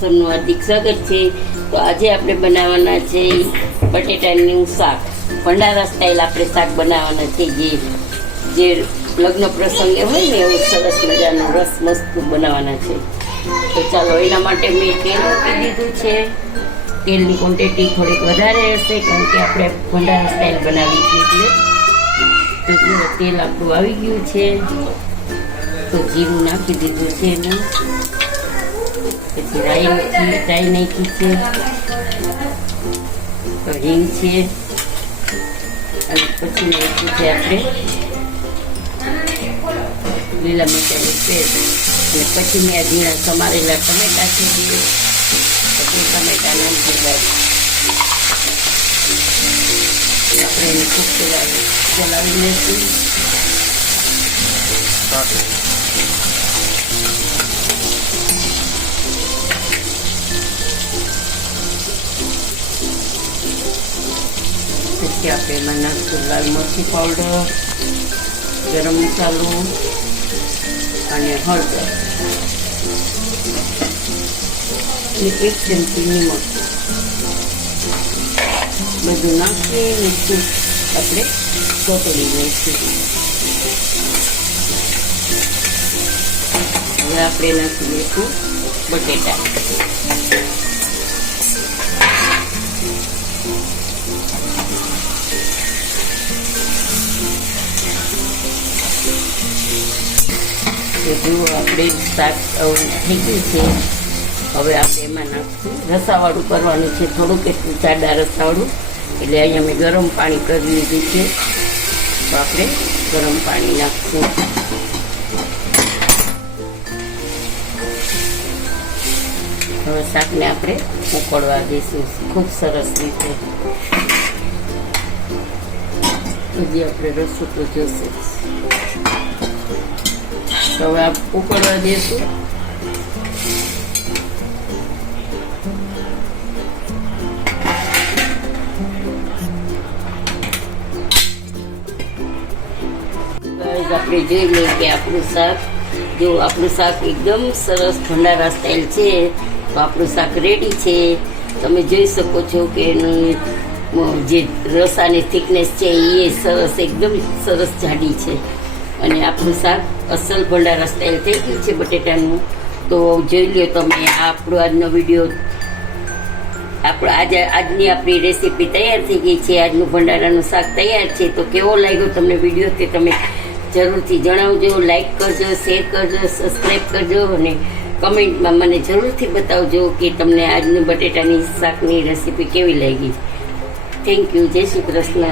સૌનું હાર્દિક સ્વાગત છે. તો આજે આપણે બનાવવાના છે બટેટાનું શાક. ભંડારા સ્ટાઇલ આપણે શાક બનાવવાના છે. જે જે લગ્ન પ્રસંગે હોય ને, એવું સરસ મજાનો રસ મસ્ત બનાવવાના છે. તો ચાલો એના માટે મેં તેલ મૂકી દીધું છે. તેલની ક્વોન્ટિટી થોડીક વધારે હશે, કારણ કે આપણે ભંડારા સ્ટાઇલ બનાવી છે. એટલે તો તેલ આપણું આવી ગયું છે. તો જીરું નાખી દીધું છે એમાં. પછી રાઈ રાઈ નાખી છે. હિંગ છે. પછી નાખ્યું છે આપણે લીલા મરચાંની પેસ્ટ. અને પછી મેં આ ઝીણા સમારેલા ટમેટા છે. પછી ટમેટા નાખી બાદ આપણે એને ખૂબ ચલાવી ચલાવી લઈશું પછી આપણે એમાં નાખશું લાલ મરચી પાવડર, ગરમ મસાલો અને હળદર. અને એક ચમચી નિમક બધું નાખી મીઠું આપણે ચોતરી લઈશું. હવે આપણે નાખી દઈશું બટેટા. તો જુઓ આપણે શાક થઈ ગયું છે, હવે આપણે એમાં નાખશું. રસાવાળું કરવાનું છે થોડુંક, એટલું જાડા રસાવાળું. એટલે અહીંયા મેં ગરમ પાણી કરી લીધું છે. તો આપણે ગરમ પાણી નાખશું. હવે શાકને આપણે ઉકળવા દઈશું. ખૂબ સરસ રીતે. હજી આપણે રસો તો જોશે. તો હવે આ ઉકળવા દઈશું આપણે જોઈ લઈએ કે આપણું શાક, જો આપણું શાક એકદમ સરસ ભંડારા સ્ટાઇલ છે, તો આપણું શાક રેડી છે. તમે જોઈ શકો છો કે એનું જે રસાની થિકનેસ છે, એ સરસ, એકદમ સરસ જાડી છે. અને આપણું શાક અસલ ભંડારા સ્ટાઇલ થઈ ગયું છે બટેટાનું. તો જોઈ લો તમે આપણો આજનો વીડિયો આપણો આજે, આજની આપણી રેસીપી તૈયાર થઈ ગઈ છે. આજનું ભંડારાનું શાક તૈયાર છે. તો કેવો લાગ્યો તમને વીડિયો તે તમે જરૂરથી જણાવજો. લાઈક કરજો શેર કરજો સબસ્ક્રાઈબ કરજો અને કમેન્ટમાં મને જરૂરથી બતાવજો કે તમને આજની બટેટાની શાકની રેસીપી કેવી લાગી. થેન્ક યુ જય શ્રી કૃષ્ણ.